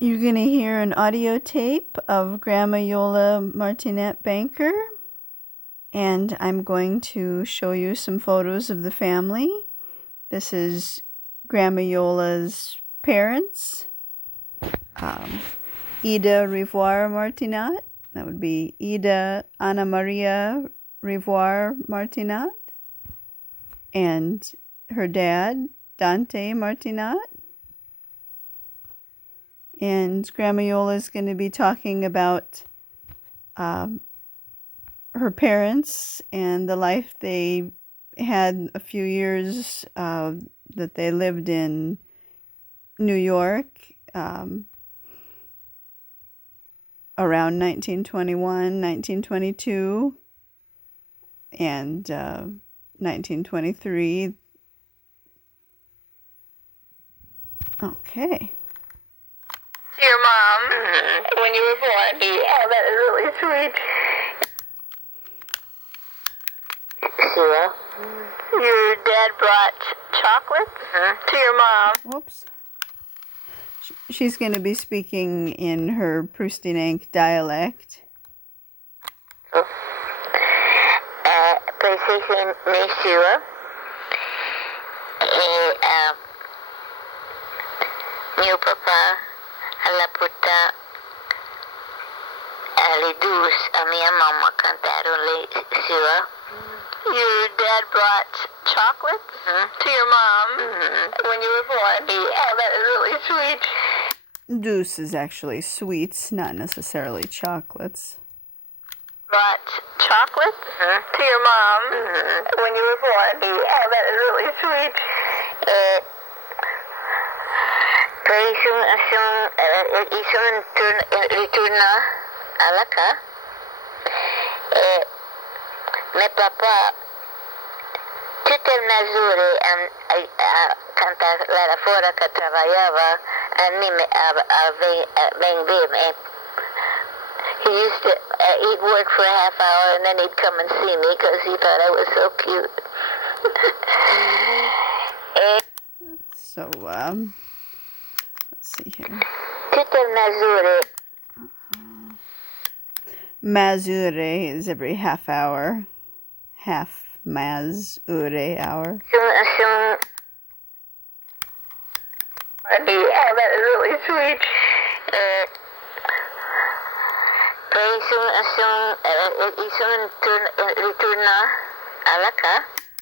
You're going to hear an audio tape of Grandma Iole Banker, and I'm going to show you some photos of the family. This is Grandma Iole's parents, Ida Revoir Martinat. That would be Ida Anna Maria Revoir Martinat, and her dad, Dante Martinat. And Grandma Iole is going to be talking about her parents and the life they had a few years that they lived in New York around 1921, 1922, and 1923. Okay. Your mom, when you were born. Yeah, that is really sweet. Yeah. Your dad brought chocolates to your mom. Whoops. She's going to be speaking in her Martinat dialect. PlayStation Mesua. Meu papá, ela puta, alidus, a minha mama cantaram Mesua. Your dad brought chocolates to your mom when you were born. Yeah, that is really sweet. Deuce is actually sweets, not necessarily chocolates. Brought chocolates to your mom when you were born. Yeah, that is really sweet. Isang returna alaka. Me papa, tutte le misure cantar lá fora que trabalhava, a mim bem bem. He used to, he'd work for a half hour and then he'd come and see me because he thought I was so cute. So, let's see here. Tutte misure. Mazure is every half hour. Half mazure hour. Yeah, that is really sweet.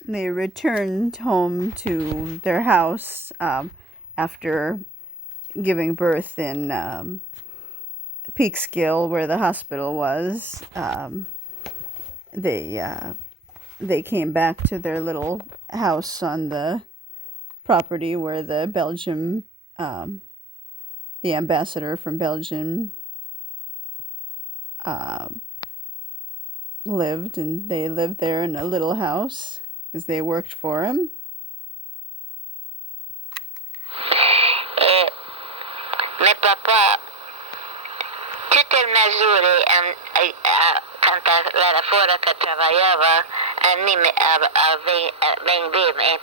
They returned home to their house after giving birth in Peekskill, where the hospital was. They came back to their little house on the property where the Belgium, the ambassador from Belgium lived, and they lived there in a little house because they worked for him. Me papa, tutte le misure cantar lá fora que trabalhava, a mim bem bem.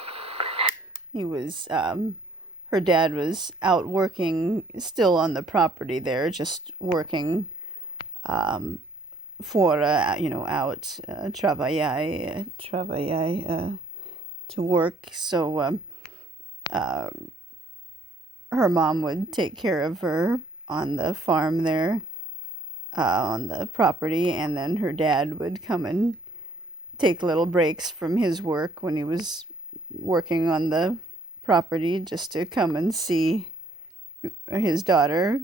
He was, her dad was out working, still on the property there, just working fora, out, trabalhar, to work. So her mom would take care of her on the farm there, on the property, and then her dad would come and take little breaks from his work when he was working on the property, just to come and see his daughter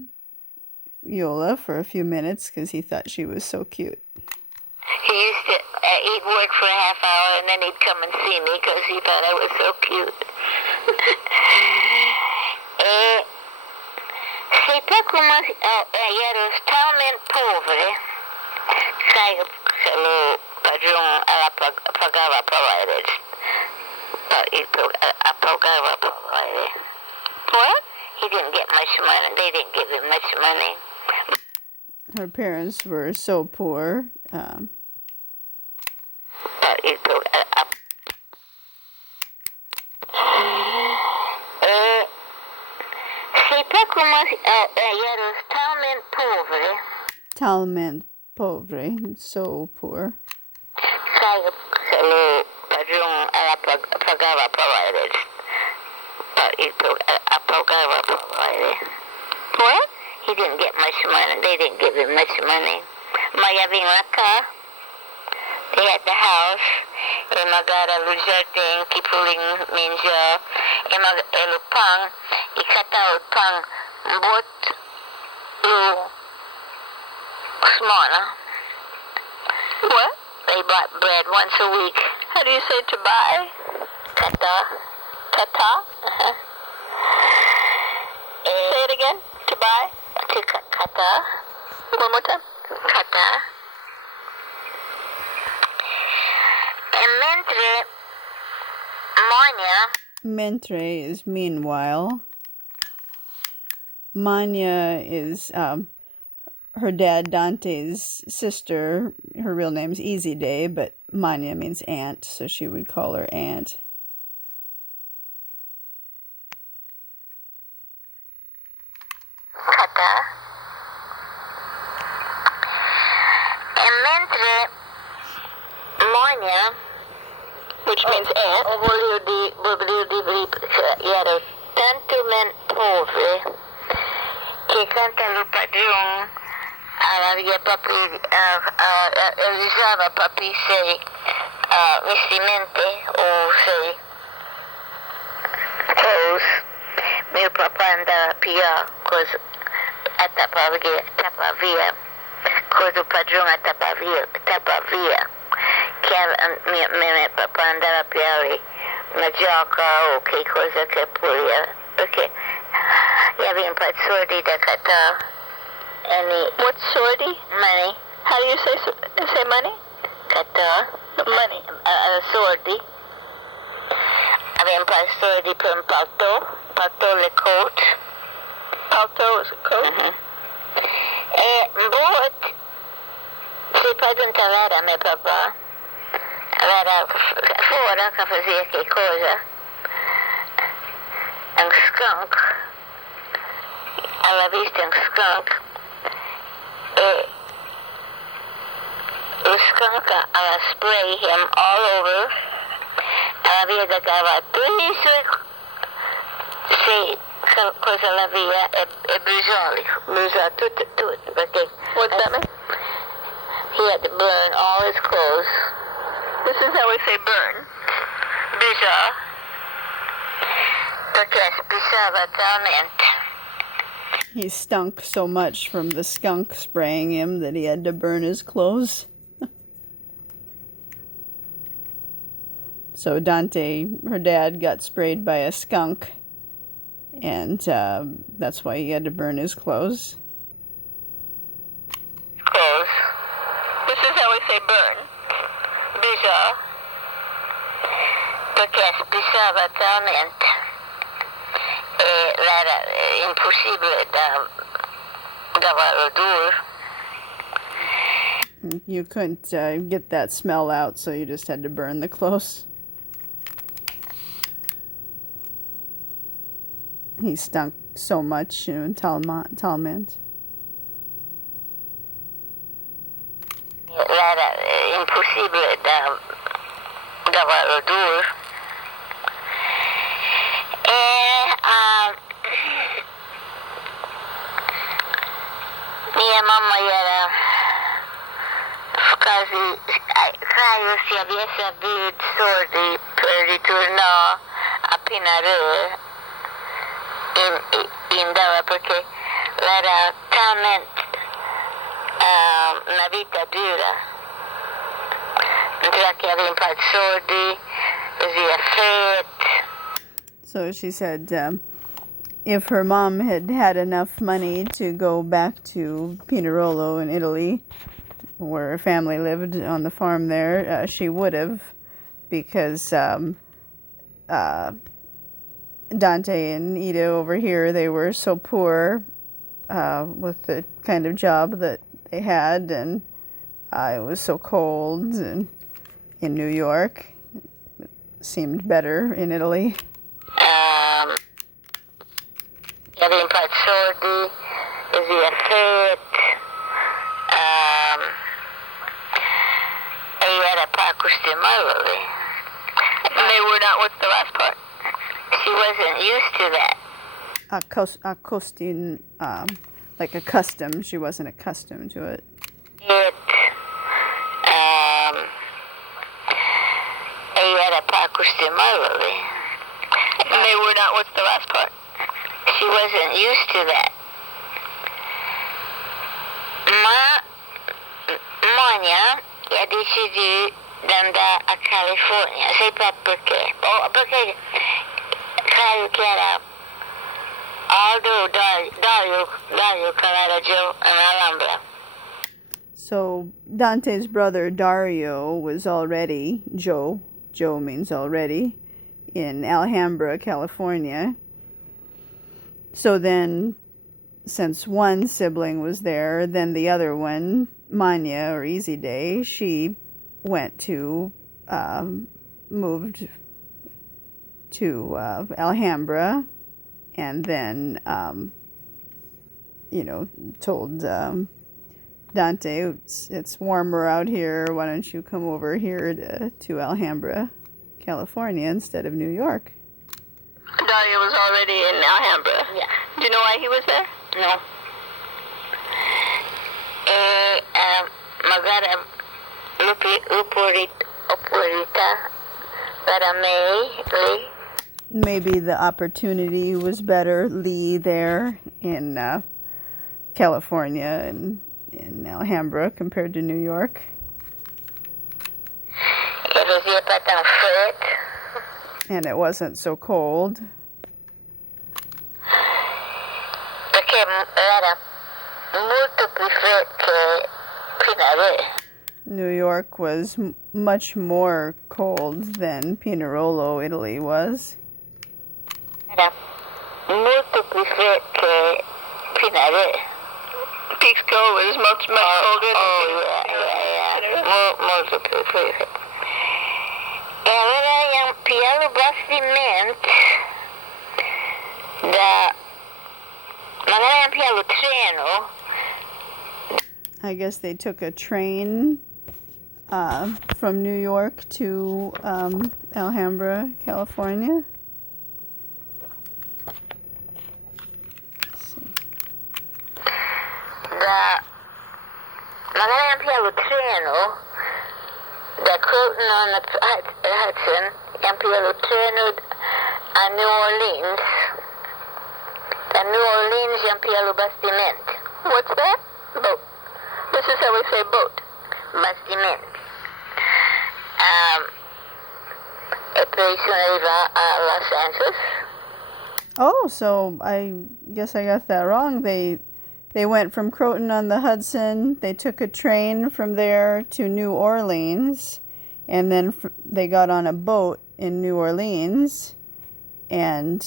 Iole for a few minutes because he thought she was so cute. He used to, he'd work for a half hour and then he'd come and see me because he thought I was so cute. Sei pas comment eram talmente pobre que o padrão ela pagava para eles. Pagava para eles. What? He didn't get much money. They didn't give him much money. Her parents were so poor. Sei Poi come ero talmente poveri, Talment povre, so poor. sai che lo padrone pagava provided. Pagava provided. What? He didn't get much money. They didn't give him much money. Mas havia uma casa, they had the house, e magari lo jardim que puling minja, e lo pão, e catava o pão, bot lo small. What? They bought bread once a week. How do you say to buy? Kata. Kata? Uh-huh. Say it again. To buy? Kata. One more time. Kata. E mentre Monia, Mentre is meanwhile. Manya is her dad Dante's sister. Her real name's Easy Day, but Manya means aunt, so she would call her aunt. Kata. E mentre Monia, which means aunt, era tanto men poveri che cantano padrone aveva proprio usava proprio sei vestimente o sei clothes. Mio papà andava via cosa tappa via cosa il padrone tappa via che mio papà andava via una gioca o che cosa che pulía perché gli aveva un po' di soldi da Qatar. What's sordi? Money. How do you say money? Qatar. Money. Sordi. Aveva un po' di soldi per un palto le coat. Palto is a coat? Mm-hmm. E bot si presentava a mio papà. Era fuori che faceva che cosa? Un skunk. Alla vista un skunk. E lo skunk alla spray him all over. Alla via da cavatrice. Sì, cosa la via e bruciò tutto perché what's that mean? He had to burn all his clothes. This is how we say burn. Bruciò perché bruciava talmente. He stunk so much from the skunk spraying him that he had to burn his clothes. So Dante, her dad, got sprayed by a skunk, and that's why he had to burn his clothes. Clothes. This is how we say burn. Bruciò perché bruciava talmente. Era impossibile da lavarlo duro. You couldn't get that smell out, so you just had to burn the clothes. He stunk so much in Talmant. Era impossibile da lavarlo duro. Mia mamma era quasi, credo si avesse avuto soldi per ritornare a Pinarello in Dava perché era talmente una vita dura. Non che aveva un po' di soldi, così affetto. So she said if her mom had had enough money to go back to Pinerolo in Italy, where her family lived on the farm there, she would have, because Dante and Ida over here, they were so poor with the kind of job that they had, and it was so cold and in New York. It seemed better in Italy. Aveva un po' di Sordi? Is he a threat? Ayara Pakustimali. And they were not, what's the last part? She wasn't used to that. Acostin, like accustomed. She wasn't accustomed to it. Ayara Pakustimali. And they were not, what's the last part? She wasn't used to that. Mania, ja decidi di andare a California. Sai perché? Perché credo che era Aldo, Dario Calaraggio and Alhambra. So Dante's brother Dario was already, Joe means already, in Alhambra, California. So then, since one sibling was there, then the other one, Manya or Easy Day, she went to, moved to Alhambra, and then, told Dante, it's warmer out here, why don't you come over here to Alhambra, California, instead of New York. Dario was already in Alhambra? Yeah. Do you know why he was there? No. Magari Uporita para me. Maybe the opportunity was better, Lee, there in California and in Alhambra compared to New York. And it wasn't so cold. New York was much more cold than Pinerolo, Italy was. Pisco was much colder than Molto più freddo. E allora piano bastimento da magari piano treno. I guess they took a train from New York to Alhambra, California. Magari piano treno da Croton on the Hudson, piano treno a New Orleans. Da New Orleans piano bastimento. What's that? Boat. This is how we say boat. Bastimento. E poi sono arrivata a Los Angeles. Oh, so I guess I got that wrong. They went from Croton on the Hudson. They took a train from there to New Orleans, and then they got on a boat in New Orleans, and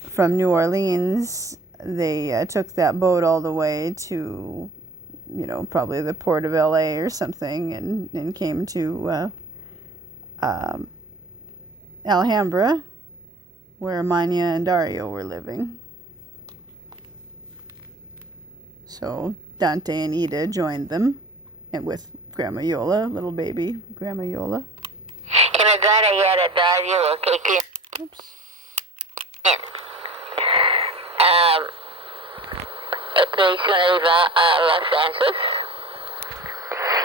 from New Orleans they took that boat all the way to, probably the port of LA or something, and came to Alhambra, where Manya and Dario were living. So Dante and Ida joined them, and with Grandma Iole, little baby Grandma Iole. Oops. E poi sono arrivata a Los Angeles.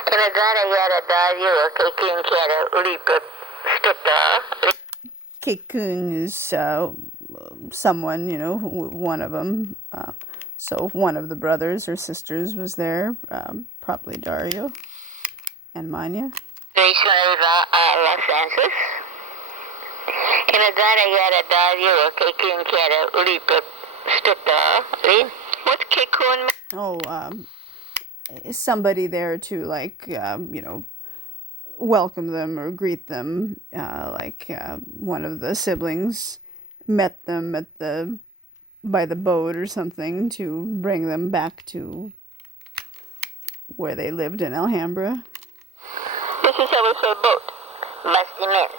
E magari era Dario che era lì per aspettare. Kekun is someone, one of them. So one of the brothers or sisters was there, probably Dario and Manya. Poi sono arrivata a Los Angeles. E magari era Dario che era lì per aspettare. What's Kekun? Oh, somebody there to welcome them or greet them. One of the siblings met them by the boat or something to bring them back to where they lived in Alhambra. This is how we say boat. Bastimento.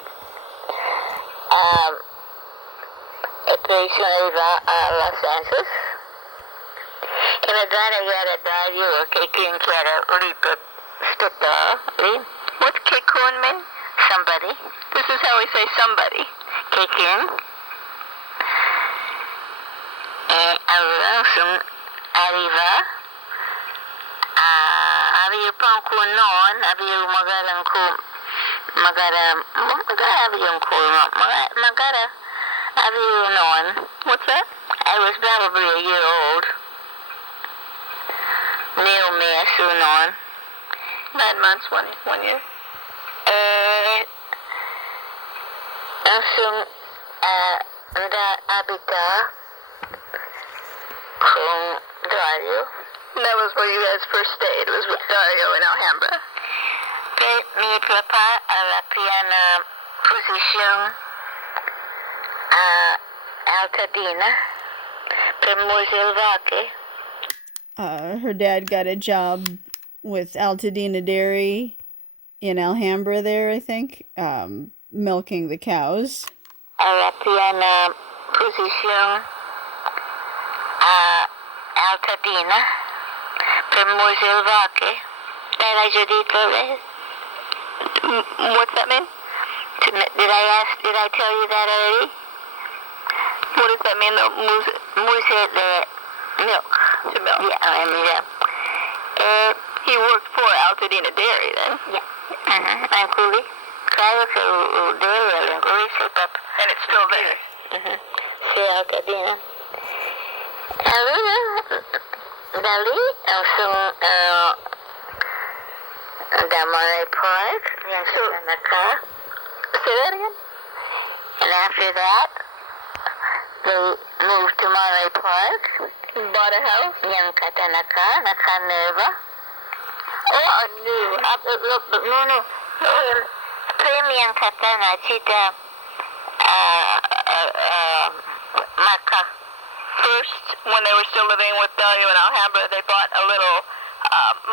E iba a Los Angeles. En el era dayo que quien quiera lipa spita. What's kikun mean? Somebody. This is how we say somebody. Kikin. Langsung arriva. Había pang kunon, había magalang ku magara había un kuno magara había non. What's that? I was probably a year old. Neo me sunon. 9 months, 1 year. Langsung da habita con Dario. That was where you guys first stayed. It was with Dario in Alhambra. Mi papá a la piana posición Altadena per Musilvaque. Her dad got a job with Altadena Dairy in Alhambra there, I think, milking the cows. A la piana posición Altadena per Musilvaque. What's that mean? Did I tell you that already? What does that mean though? Muse the milk. To milk. Yeah, I mean, yeah. He worked for Altadena Dairy then? Yeah. I'm coolly. Dairy, and it's still there. See Altadena. Dali, also, the Monterey Park, in the car. Say that again? And after that, they moved to Monterey Park. Bought a house? Yang Katanaka, Nakaneva. Oh, new. No. Premium Katana, Chita, Maka. First, when they were still living with Dario in Alhambra, they bought a little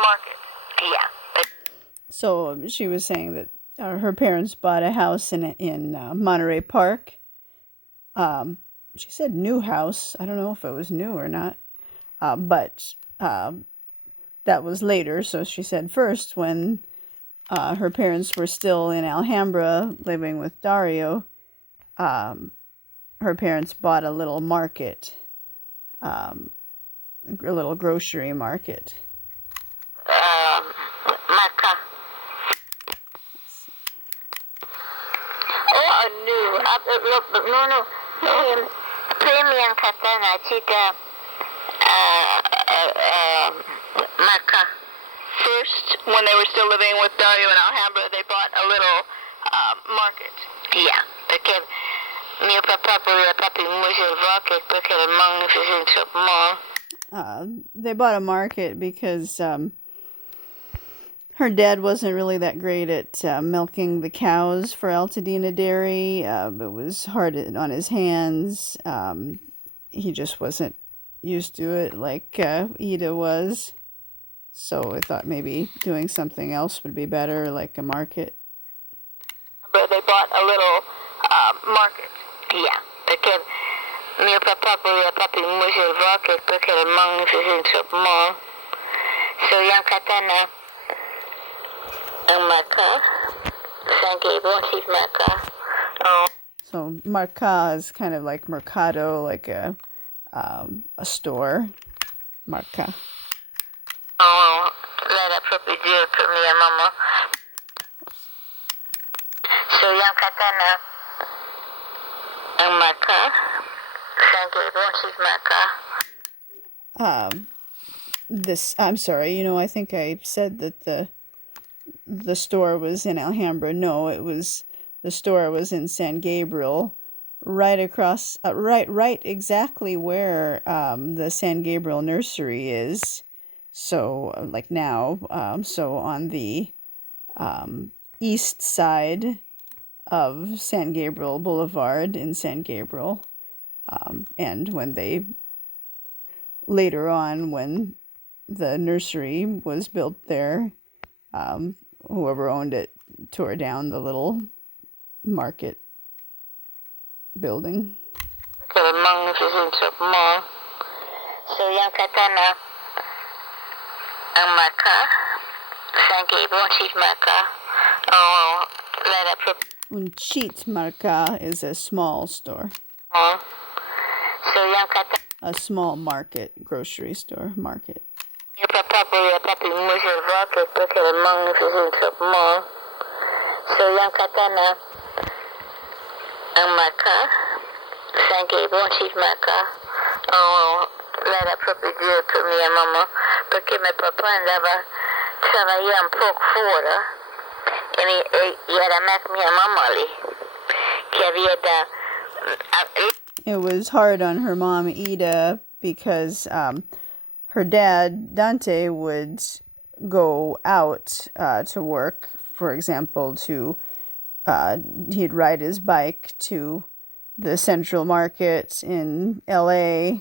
market. Yeah. So she was saying that her parents bought a house in Monterey Park. She said new house. I don't know if it was new or not, but that was later. So she said first when her parents were still in Alhambra living with Dario, her parents bought a little market, a little grocery market. Maka. Oh, new. No. Premium Katana, Chita, Maka. First, when they were still living with Dario in Alhambra, they bought a little market. Yeah. Perché mio papà voleva proprio un museo perché era magnificent. They bought a market because her dad wasn't really that great at milking the cows for Altadena Dairy. It was hard on his hands. He just wasn't used to it like Ida was. So I thought maybe doing something else would be better, like a market. But they bought a little market. Yeah. Perché mio papà voleva proprio un museo perché era magnificent. So young Katana. Marca. San Gabriel, she's Marca. Oh. So Marca is kind of like Mercado, like a store. Marca. Oh, l'era proprio Dio per mia mamma. So young Katana. Marca. San Gabriel, she's Marca. I'm sorry, I think I said that the store was in Alhambra. No, the store was in San Gabriel, right across, right exactly where the San Gabriel nursery is. So like now, so on the east side of San Gabriel Boulevard in San Gabriel. And when they later on, when the nursery was built there, whoever owned it tore down the little market building. magnificent mo. So yang katana ang maka, sanke ibon chief maka, oh, let up Un cheat marca is a small store. So yang katana A small market, grocery store, market. yung papi musil rocket porque el magnificent mo. So yang katana ang maka, sanke ibon chief maka, oh, let up pour minha mamã, porque meu papai andava trabalhando um pouco fora e era mais minha mamã ali, que havia da... It was hard on her mom, Ida, because her dad, Dante, would go out to work, for example, he'd ride his bike to the Central Market in LA,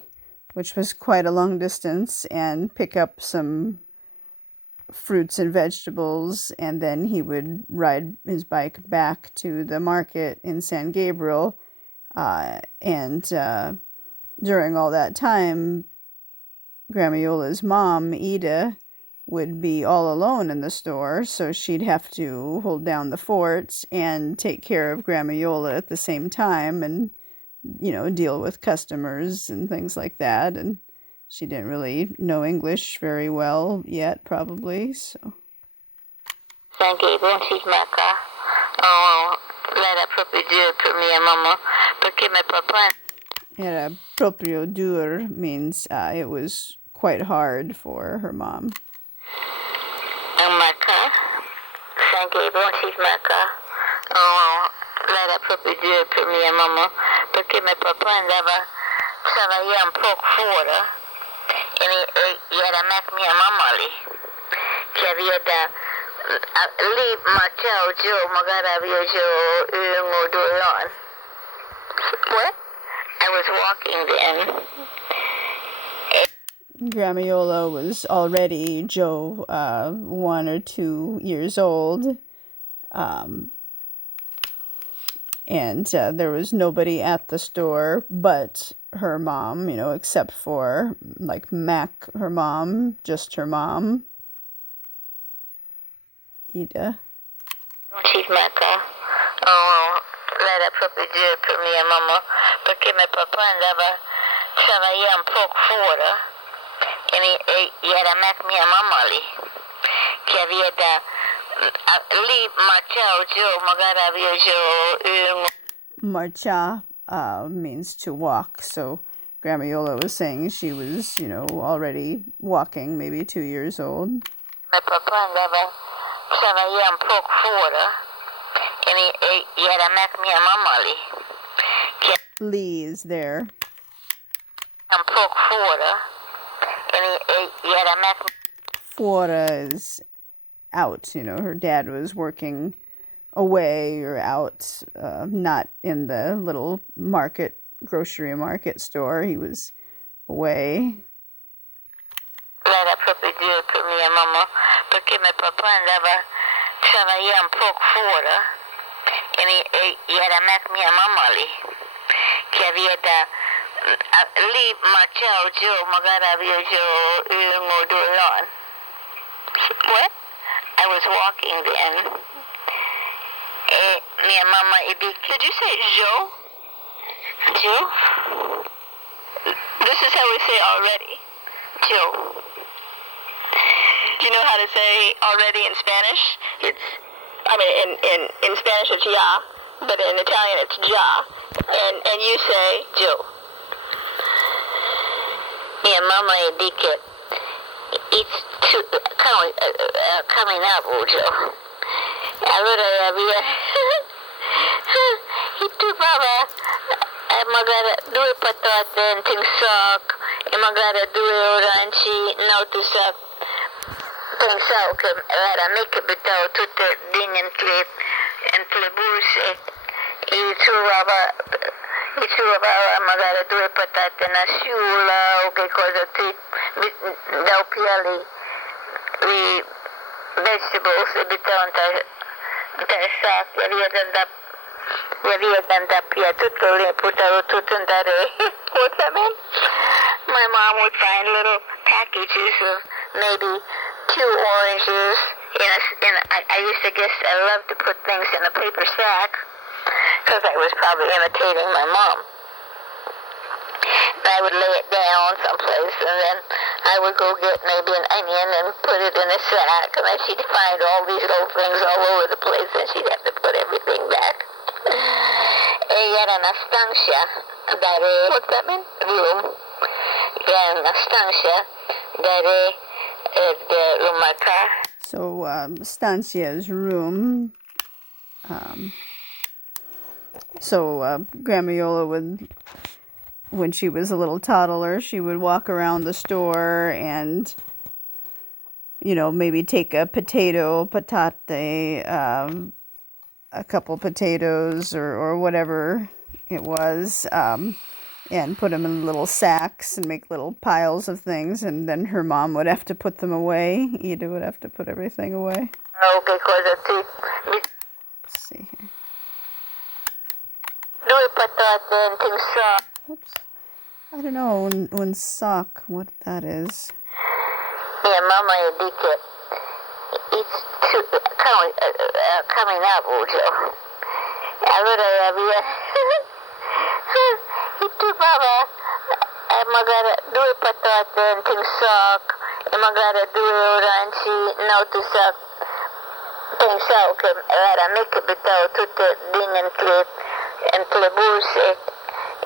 which was quite a long distance, and pick up some fruits and vegetables, and then he would ride his bike back to the market in San Gabriel. During all that time, Grandma Iola's mom, Ida, would be all alone in the store, so she'd have to hold down the fort and take care of Grandma Iola at the same time, and deal with customers and things like that. And she didn't really know English very well yet, probably, so. San Gabriel, Maka. Oh, era proprio duro per mia mamma, perché mio papà... Era proprio dur means it was quite hard for her mom. Ang Maka, San Gabriel, Maka. Oh, era proprio duro per mia mamma, perché mio papà andava trabalhando um pouco fora e era mais minha mamma ali, que havia da... Ali, Martel, Joe, Magara, Joe, Doyon. What? I was walking then. Grandma Iola was already Joe, 1 or 2 years old. And there was nobody at the store but her mom, except for, like, Mac, her mom, just her mom. Ida. Chief Maca. Oh, era proprio duro per mia mamma, perché mio papà andava trabalhando um pouco fora e era mais minha mamma ali, que havia da... Ali, Martel, Joe, Magara, Joe, Marcha means to walk, so Grandma Iola was saying she was, already walking, maybe 2 years old. Meu papá andava trabalhando um pouco fora e era mais minha mamma ali. Lee is there. Um pouco fora e era mais... Fora is out, her dad was working away or out, not in the little grocery market store. He was away. Era proprio duro per mia mamma, perché mio papà andava trabalhando um pouco fora e era mais minha mamma ali, que havia da... Ali, Martel, Joe, Magara, Joe, Doyon. What? I was walking then. Minha mama, did you say Joe? Joe? This is how we say already. Joe. Do you know how to say already in Spanish? In Spanish it's ya, but in Italian it's ja, and you say Joe. Minha mama dice, it's coming up, Joe. Allora havia... E tu, baba, magari 2 patate, un tinsoc, e magari 2 orangi, no tinsoc. Pensavo che era mica buttavo tutte dinhe entre busse e trovava magari 2 patate na sciula o che cosa ti dau piali vegetables e buttavo in sac e havia da What's that mean? My mom would find little packages of maybe 2 oranges I used to guess I loved to put things in a paper sack because I was probably imitating my mom. I would lay it down someplace, and then I would go get maybe an onion and put it in a sack, and then she'd find all these little things all over the place, and she'd have to put everything back. Ella era una estancia what's that mean? Room. Era una estancia de Lumaca. So, Stancia's room. Grandma Iole would, when she was a little toddler, she would walk around the store and, maybe take a potato, patate, a couple potatoes or whatever it was, and put them in little sacks and make little piles of things, and then her mom would have to put them away. Ida would have to put everything away. Okay, Let's see here. Oops. I don't know when sock what that is. Yeah, Mama Edith, it's coming up, Ujo. Allora había itu Baba magara due patate and ting sock magara due orangi no to sock ting sock era make bitaw tutte dingen clip and kleburse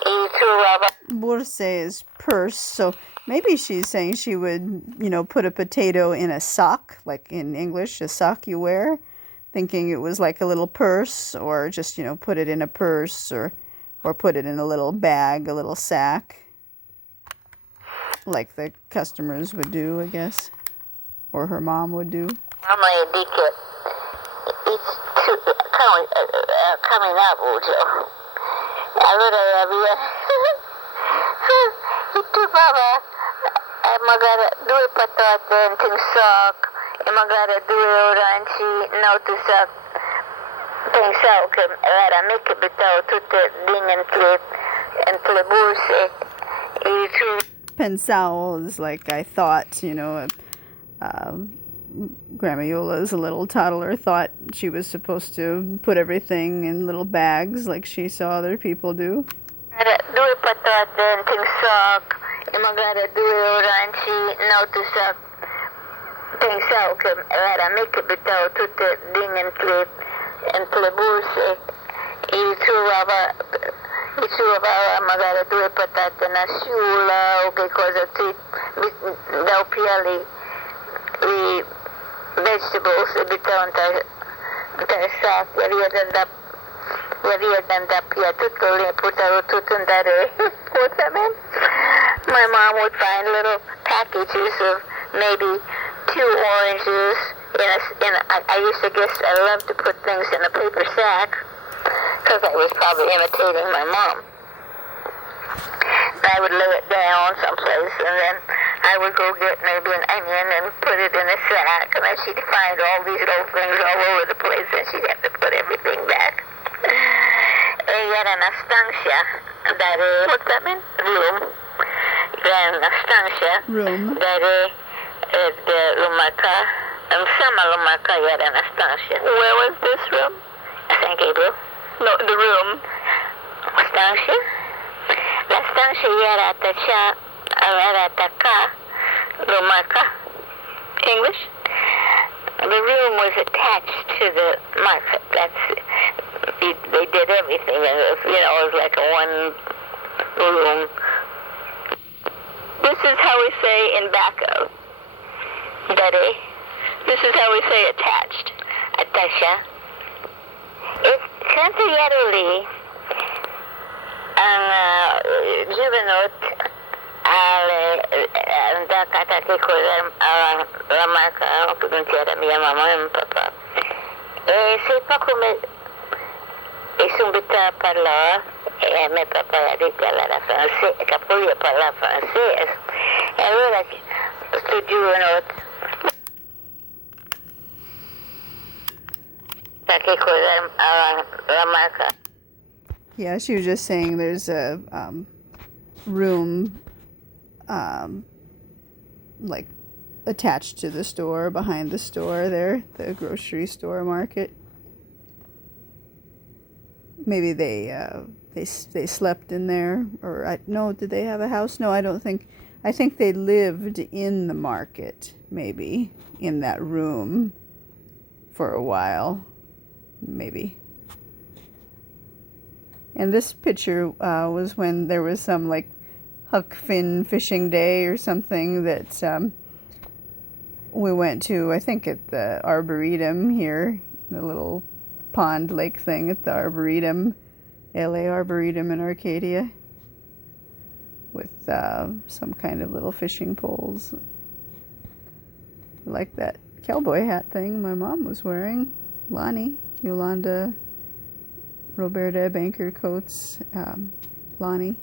itu Baba. Burse is purse, so maybe she's saying she would, put a potato in a sock, like in English, a sock you wear, thinking it was like a little purse, or just, put it in a purse, or put it in a little bag, a little sack, like the customers would do, I guess, or her mom would do. Mama Edith, it's coming up, Ujo. Allora había itu Baba magara due patate and ting sock magara due orangi no to sock ting sock era make bitaw tutte dingen clip and kleburse itu. Pensao is like I thought, Grandma Iole, as a little toddler, thought she was supposed to put everything in little bags like she saw other people do. Due patate and ting sock magara due orangi no to sock ting sock era make bitaw tutte dingen clip and kleburse itu Baba magara due patate na sciula o che cosa dau piali i vegetables e bitaw nta sack havia danda pia tutto lì portavo tutto andare. What's that mean? My mom would find little packages of maybe 2 oranges I used to guess I loved to put things in a paper sack because I was probably imitating my mom. I would lay it down someplace, and then I would go get maybe an onion and put it in a sack, and then she'd find all these little things all over the place, and she'd have to put everything back. Ella era una estancia what's that mean? Room. Era una estancia Room. de Lumaca. Sama Lumaca era una estancia. Where was this room? San Gabriel. No, the room. Estancia? La estancia era acá, Lumaca. English? The room was attached to the market. They did everything. It was like a one room. This is how we say in Bacco. Daddy. This is how we say attached. Atasha. It's Santiago ang juvenot da kata che la marca che c'era mia mamma e mio papà. E se pas come subito parlò e mio papà ha detto alla francese, che poi io parlavo francese. E allora sto juvenot che cos'è la marca? Yeah, she was just saying there's a room like attached to the store, behind the store there, the grocery store market. Maybe they slept in there, or no, did they have a house? No, I don't think. I think they lived in the market, maybe in that room for a while, maybe. And this picture was when there was some like huck fin fishing day or something that we went to, I think at the Arboretum here, the little pond lake thing at the Arboretum, LA Arboretum in Arcadia, with some kind of little fishing poles. Like that cowboy hat thing my mom was wearing. Lonnie, Yolanda Roberta Banker Coates, Lonnie.